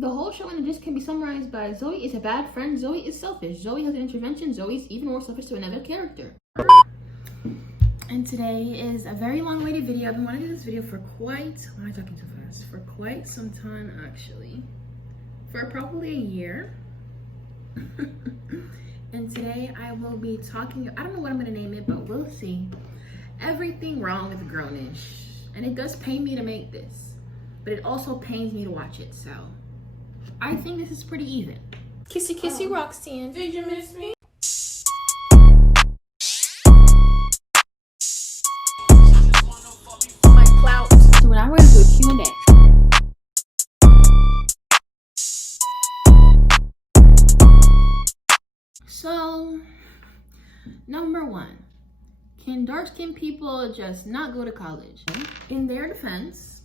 The whole show in a gist can be summarized by Zoe is a bad friend, Zoe is selfish, Zoe has an intervention, Zoe's even more selfish to another character. And today is a very long-awaited video. I've been wanting to do this video for quite, why am I talking so fast? For quite some time, actually. For probably a year. And today I will be talking, I don't know what I'm gonna name it, but we'll see. Everything wrong with grownish. And it does pain me to make this, but it also pains me to watch it, so I think this is pretty even. Kissy kissy Roxanne. Did you miss me? My clout. So when I ready to do a Q&A. So, number one, can dark-skinned people just not go to college? In their defense,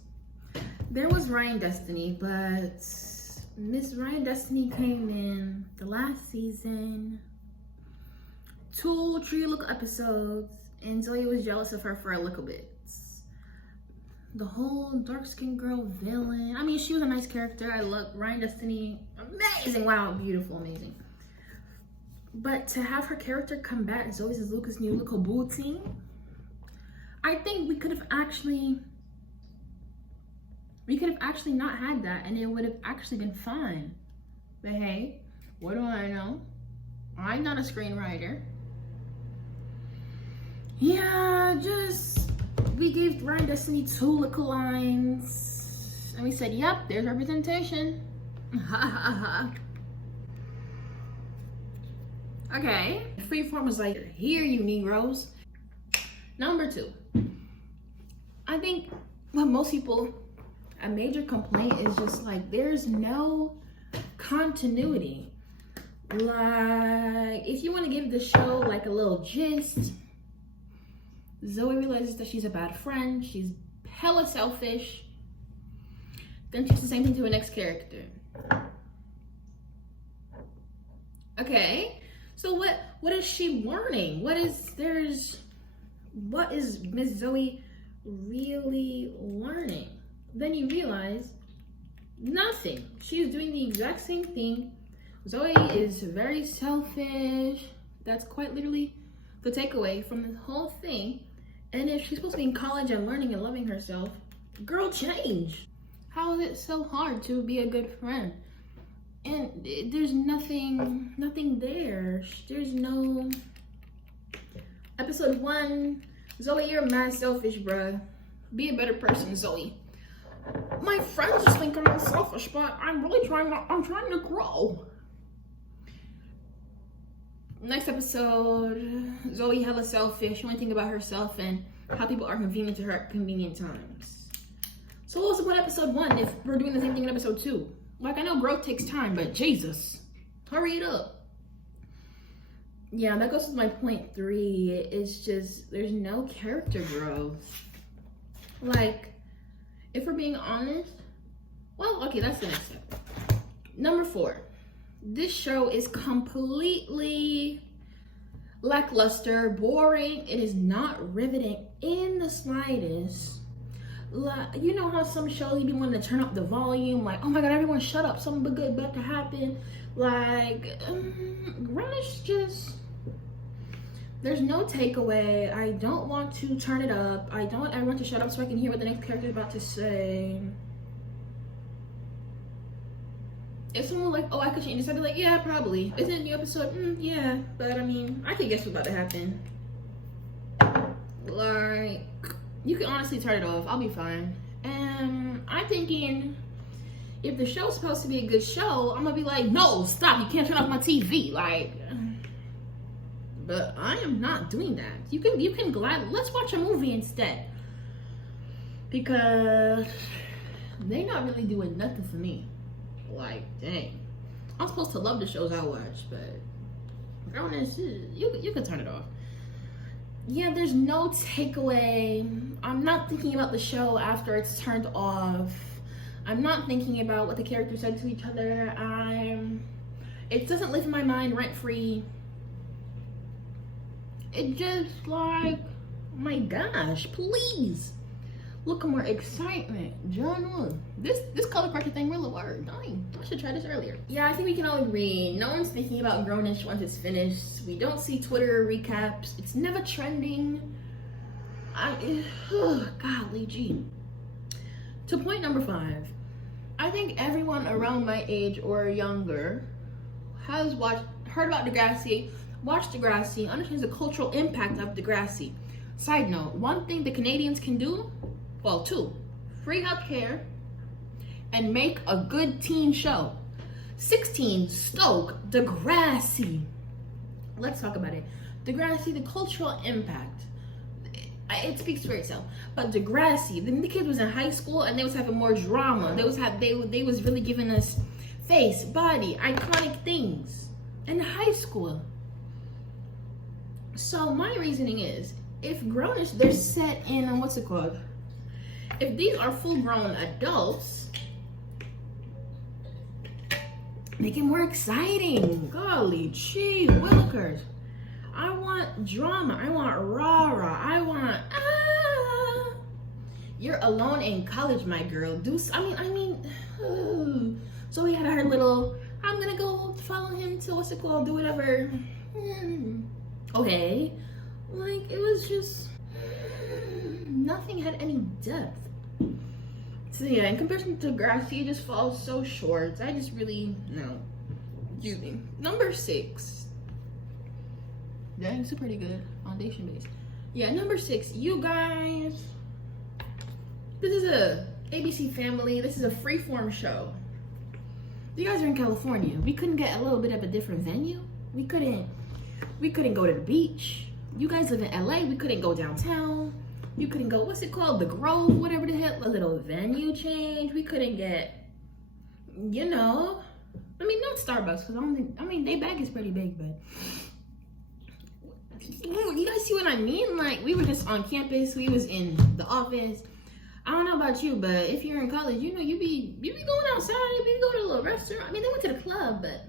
there was Ryan Destiny, but Miss Ryan Destiny came in the last season, 2 tree look episodes, and Zoe was jealous of her for a little bit. The whole dark-skinned girl villain. I mean, she was a nice character. I love Ryan Destiny. Amazing. Wow, beautiful, amazing. But to have her character combat Zoe's as Lucas' new little booty, I think we could have actually not had that, and it would have actually been fine. But hey, what do I know? I'm not a screenwriter. Yeah, just we gave Ryan Destiny 2 little lines, and we said, "Yep, there's representation." Ha ha ha. Okay, Freeform was like, "Here, you Negroes." Number 2, I think what most people, a major complaint is just like there's no continuity. Like, if you want to give the show like a little gist, Zoe realizes that she's a bad friend, she's hella selfish, then she does the same thing to her next character. Okay, so what is she learning? What is Miss Zoe really learning? Then you realize nothing. She's doing the exact same thing. Zoe is very selfish. That's quite literally the takeaway from this whole thing. And if she's supposed to be in college and learning and loving herself, girl, change. How is it so hard to be a good friend? And there's nothing there. There's no episode 1. Zoe, you're mad selfish, bruh. Be a better person, Zoe. My friends just think I'm selfish, but I'm trying to grow. Next episode, Zoe hella selfish. She only think about herself and how people are convenient to her at convenient times. So what's the point of episode 1 if we're doing the same thing in episode 2? Like, I know growth takes time, but Jesus, hurry it up. Yeah, that goes to my point 3. It's just, there's no character growth. Like, if we're being honest, well, okay, that's the next step. Number 4, this show is completely lackluster, boring. It is not riveting in the slightest. Like, you know how some shows you be wanting to turn up the volume, like, oh my god, everyone shut up, something good about to happen. Like, grownish just, there's no takeaway. I don't want to turn it up. I want to shut up so I can hear what the next character is about to say. If someone was like, oh, I could change this, I'd be like, yeah, probably. Is it a new episode? Yeah, but I mean, I could guess what's about to happen. Like, you can honestly turn it off. I'll be fine. And I'm thinking, if the show's supposed to be a good show, I'm gonna be like, no, stop, you can't turn off my TV. Like, but I am not doing that. You can let's watch a movie instead. Because they're not really doing nothing for me. Like, dang. I'm supposed to love the shows I watch, but grownish, you can turn it off. Yeah, there's no takeaway. I'm not thinking about the show after it's turned off. I'm not thinking about what the characters said to each other. It doesn't live in my mind rent-free. It just like, oh my gosh, please. Look at more excitement. John, this color correction thing really worked. Dang, that shit should try this earlier. Yeah, I think we can all agree. No one's thinking about grownish once it's finished. We don't see Twitter recaps. It's never trending. Golly gee. To point number 5. I think everyone around my age or younger has heard about Degrassi, watched Degrassi, understands the cultural impact of Degrassi. Side note, one thing the Canadians can do, well, 2, free healthcare and make a good teen show. 16, Stoke, Degrassi. Let's talk about it. Degrassi, the cultural impact. It speaks for itself. But Degrassi, the kids was in high school and they was having more drama. They was really giving us face, body, iconic things in high school. So my reasoning is, if grownish, they're set in, what's it called? If these are full-grown adults, make it more exciting. Golly gee willikers. I want drama. I want rah-rah. I want You're alone in college, my girl. So we had her little, I'm gonna go follow him to, what's it called, do whatever. Okay. Like, it was just, nothing had any depth. So yeah, in comparison to Degrassi, it just falls so short. I just really, no. Excuse me. Number 6. Dang, it's a pretty good foundation base. Yeah, number 6, you guys. This is a ABC Family. This is a freeform show. You guys are in California. We couldn't get a little bit of a different venue. We couldn't go to the beach. You guys live in LA. We couldn't go downtown. You couldn't go, what's it called? The Grove, whatever the hell. A little venue change. We couldn't get, not Starbucks, because their bag is pretty big, but you guys see what I mean? Like, we were just on campus. We was in the office. I don't know about you, but if you're in college, you be going outside, you be going to a little restaurant. They went to the club, but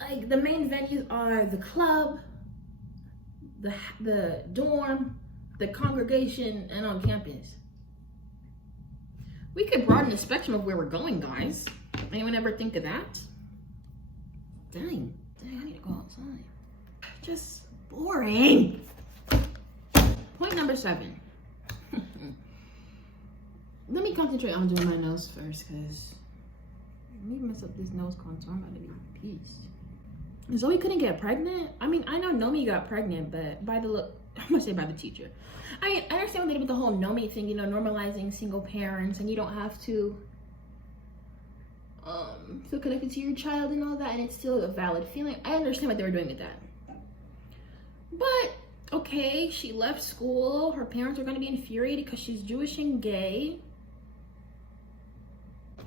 like the main venues are the club, the dorm, the congregation, and on campus. We could broaden the spectrum of where we're going, guys. Anyone ever think of that? Dang, I need to go outside. Just boring. Point number 7. Let me concentrate on doing my nose first, because let me mess up this nose contour. I'm about to be pissed. Zoe couldn't get pregnant. I know Nomi got pregnant, but by the look, I'm gonna say by the teacher. I understand what they did with the whole Nomi thing, normalizing single parents, and you don't have to feel connected to your child and all that, and it's still a valid feeling. I understand what they were doing with that. But okay, she left school. Her parents are gonna be infuriated because she's Jewish and gay.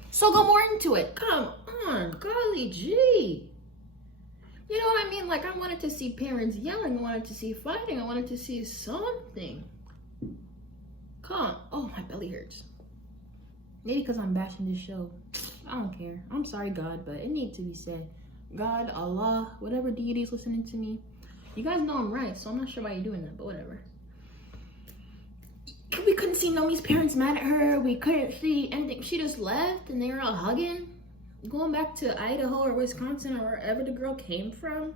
So go more into it. Come on, golly gee. You know what I mean? Like, I wanted to see parents yelling. I wanted to see fighting. I wanted to see something. Come on. Oh, my belly hurts. Maybe because I'm bashing this show. I don't care. I'm sorry, God, but it needs to be said. God, Allah, whatever deity is listening to me. You guys know I'm right, so I'm not sure why you're doing that, but whatever. We couldn't see Nomi's parents mad at her. We couldn't see anything. She just left and they were all hugging. Going back to Idaho or Wisconsin or wherever the girl came from.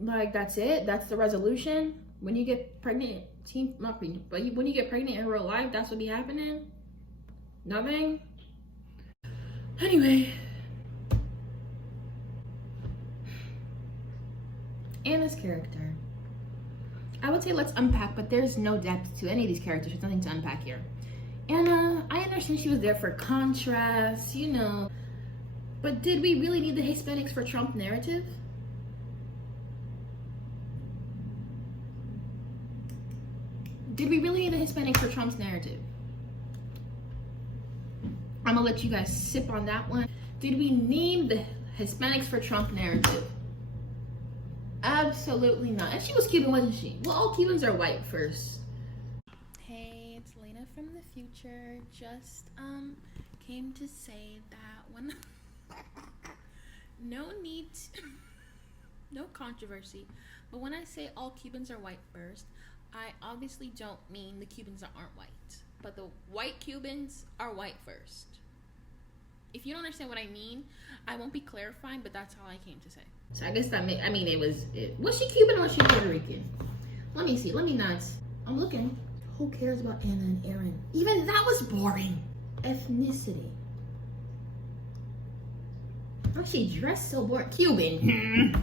Like, that's it. That's the resolution. When you get pregnant, when you get pregnant in real life, that's what be happening. Nothing. Anyway. Anna's character. I would say let's unpack, but there's no depth to any of these characters. There's nothing to unpack here. Anna, I understand she was there for contrast, but did we really need the Hispanics for Trump narrative? Did we really need the Hispanics for Trump's narrative? I'm gonna let you guys sip on that one. Did we need the Hispanics for Trump narrative? Absolutely not. And she was Cuban, wasn't she? Well, all Cubans are white first. Hey, it's Lena from the future. Just came to say that when no controversy, but when I say all Cubans are white first, I obviously don't mean the Cubans that aren't white. but the white Cubans are white first. If you don't understand what I mean, I won't be clarifying, but that's all I came to say. So I guess was she Cuban or was she Puerto Rican? Let me see. Let me not. I'm looking. Who cares about Anna and Aaron? Even that was boring. Ethnicity. How she dressed so boring. Cuban.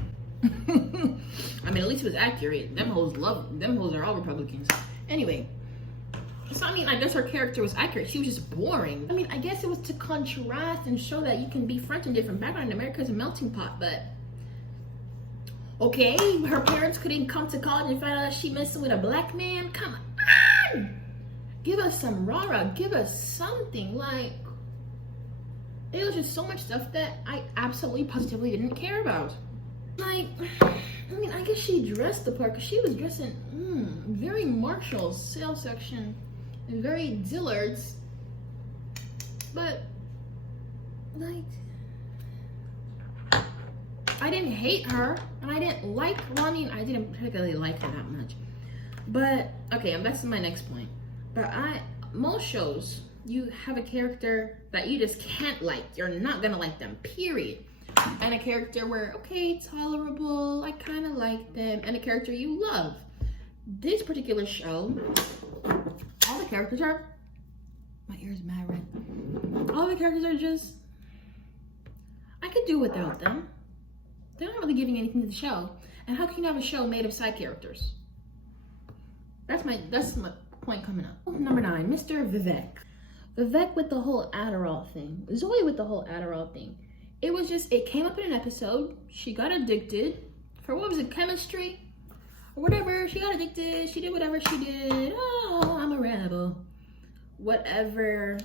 I mean, at least it was accurate. Them hoes are all Republicans. Anyway. So, I mean, I guess her character was accurate. She was just boring. I mean, I guess it was to contrast and show that you can be French in different backgrounds. America's a melting pot, but... Okay, her parents couldn't come to college and find out that she messing with a black man? Come on! Give us some rah-rah. Give us something. Like, it was just so much stuff that I absolutely, positively didn't care about. Like, I mean, I guess she dressed the part because she was dressing very Marshall's sales section and very Dillard's. But, like, I didn't hate her and I didn't like, well, I mean, I didn't particularly like her that much. But, okay, that's my next point. But most shows, you have a character that you just can't like. You're not gonna like them, period. And a character where, okay, tolerable, I kind of like them, and a character you love. This particular show, all the characters are, my ear's mad red. All the characters are just, I could do without them. They're not really giving anything to the show. And how can you have a show made of side characters? That's my point coming up. Number 9, Mr. Vivek. Vivek with the whole Adderall thing. Zoe with the whole Adderall thing. It was just, it came up in an episode. She got addicted for, what was it, chemistry? Or whatever. She got addicted. She did whatever she did. Oh, I'm a rebel. Whatever.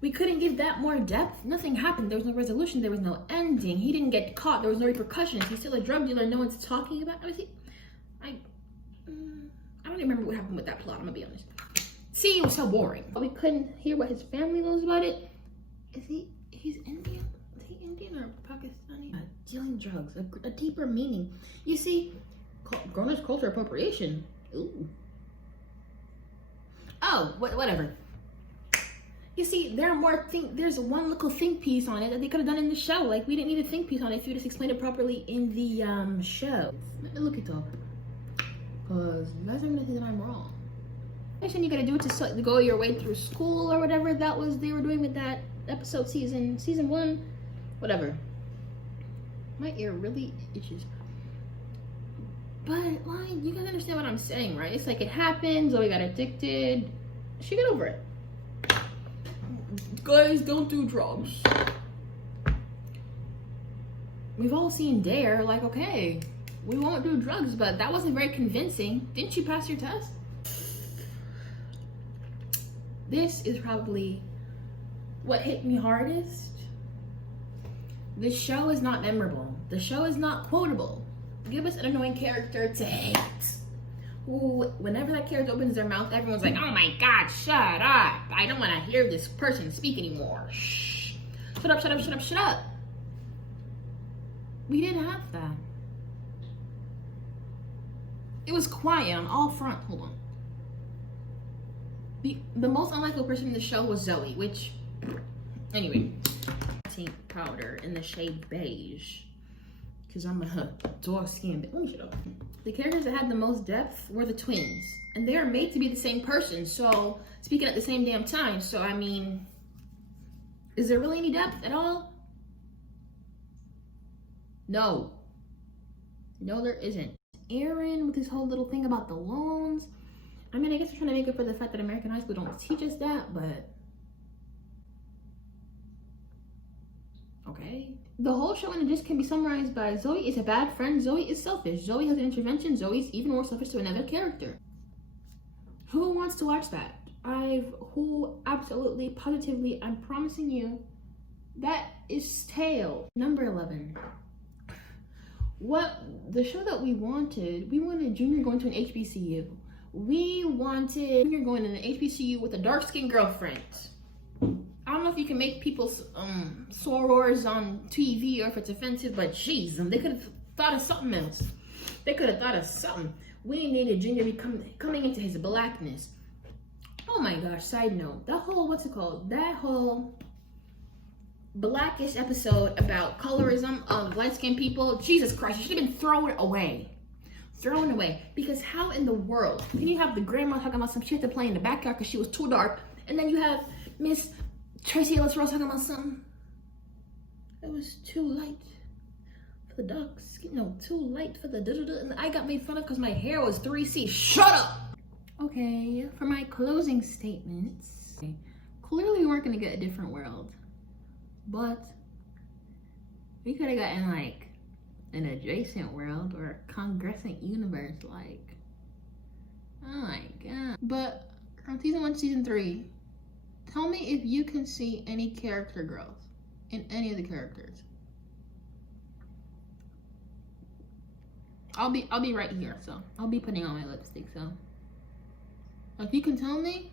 We couldn't give that more depth. Nothing happened. There was no resolution. There was no ending. He didn't get caught. There was no repercussions. He's still a drug dealer no one's talking about. I don't even remember what happened with that plot, I'm gonna be honest. See, it was so boring. We couldn't hear what his family knows about it. He's Indian? Is he Indian or Pakistani? Dealing drugs, a deeper meaning. You see, grownish culture appropriation. Ooh. Oh, whatever. You see, there's one little think piece on it that they could have done in the show. Like, we didn't need a think piece on it if you just explained it properly in the show. Let me look it up. Because you guys are gonna think that I'm wrong. I think you gotta do it to go your way through school or whatever that was they were doing with that episode season 1, whatever. My ear really itches. But like, you guys understand what I'm saying, right? It's like it happened, Zoe got addicted. She got over it. Guys, don't do drugs. We've all seen Dare, like, okay, we won't do drugs, but that wasn't very convincing. Didn't you pass your test? This is probably what hit me hardest. The show is not memorable. The show is not quotable. Give us an annoying character to hate. Ooh, whenever that character opens their mouth, everyone's like, oh my God, shut up. I don't want to hear this person speak anymore. Shh. Shut up, shut up, shut up, shut up. We didn't have that. It was quiet on all fronts. Hold on. The most unlikable person in the show was Zoe, which, anyway, pink powder in the shade beige, because I'm a dark skin. Let me shut up. The characters that had the most depth were the twins, and they are made to be the same person, so speaking at the same damn time. So I mean, is there really any depth at all? No, there isn't. Aaron with his whole little thing about the loans. I mean, I guess they're trying to make up for the fact that American high school don't teach us that, but okay. The whole show in a gist can be summarized by Zoe is a bad friend, Zoe is selfish, Zoe has an intervention, Zoe's even more selfish to another character. Who wants to watch that? Absolutely, positively, I'm promising you, that is stale. Number 11. The show that we wanted Junior going to an HBCU. We wanted Junior going to an HBCU with a dark-skinned girlfriend. I don't know if you can make people's sorors on TV or if it's offensive, but jeez, they could have thought of something else. They could have thought of something. We needed Junior to be coming into his blackness. Oh my gosh, side note. That whole, what's it called? That whole Blackish episode about colorism of light-skinned people. Jesus Christ, it should have been thrown away. Thrown away. Because how in the world can you have the grandma talking about some shit to play in the backyard because she was too dark, and then you have Miss Tracy Ellis Ross talking about something? It was too light for the ducks. No, too light for the da-da-da. And I got made fun of because my hair was 3C. Shut up! Okay, for my closing statements. Clearly we weren't going to get a different world. But we could have gotten like an adjacent world or a congruent universe. Like, oh my god. But from season 1 to season 3, tell me if you can see any character growth in any of the characters. I'll be right here, so I'll be putting on my lipstick, so if you can tell me,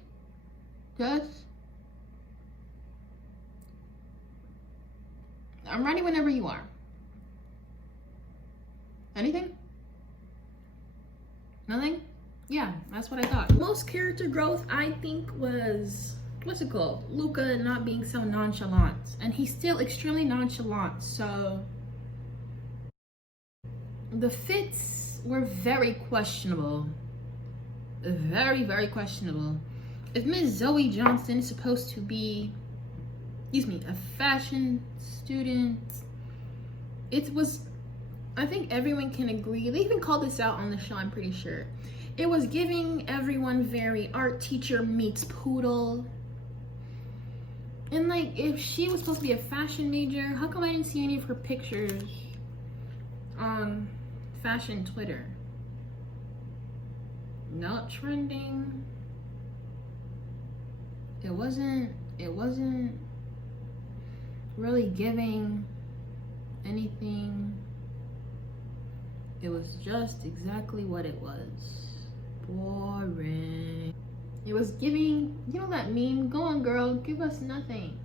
just I'm ready whenever you are. Anything? Nothing? Yeah, that's what I thought. Most character growth, I think, was, what's it called? Luca not being so nonchalant. And he's still extremely nonchalant, so the fits were very questionable. Very, very questionable. If Miss Zoe Johnson is supposed to be, a fashion student, it was, I think everyone can agree, they even called this out on the show, I'm pretty sure. It was giving everyone very art teacher meets poodle. And like, if she was supposed to be a fashion major, how come I didn't see any of her pictures on fashion Twitter? Not trending. It wasn't really giving anything. It was just exactly what it was. Boring. It was giving, you know that meme, go on girl, give us nothing.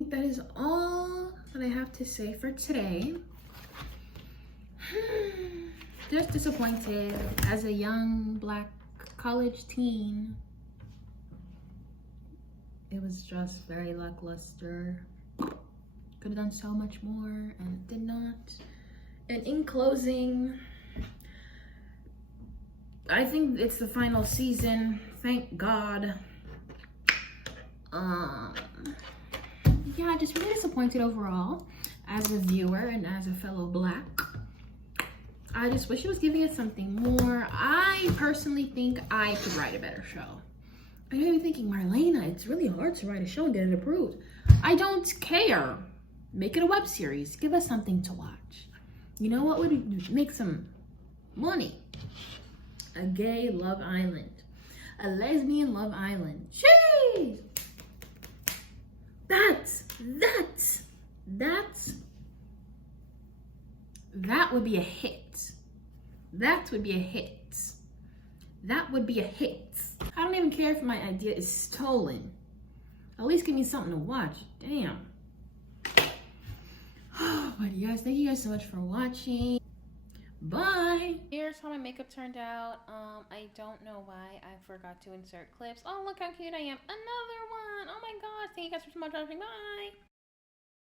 That is all that I have to say for today. Just disappointed as a young black college teen. It was just very lackluster. Could have done so much more and did not. And in closing, I think it's the final season. Thank God. Yeah, just really disappointed overall as a viewer and as a fellow black. I just wish it was giving us something more. I personally think I could write a better show. I know you're thinking, Marlena, it's really hard to write a show and get it approved. I don't care. Make it a web series. Give us something to watch. You know what would make some money? A gay Love Island. A lesbian Love Island. Jeez! That would be a hit. That would be a hit. That would be a hit. I don't even care if my idea is stolen. At least give me something to watch. Damn. But you guys, thank you guys so much for watching. Bye. Here's how my makeup turned out. I don't know why I forgot to insert clips. Oh, look how cute I am. Another one. Oh my god. Thank you guys so much for watching. Bye.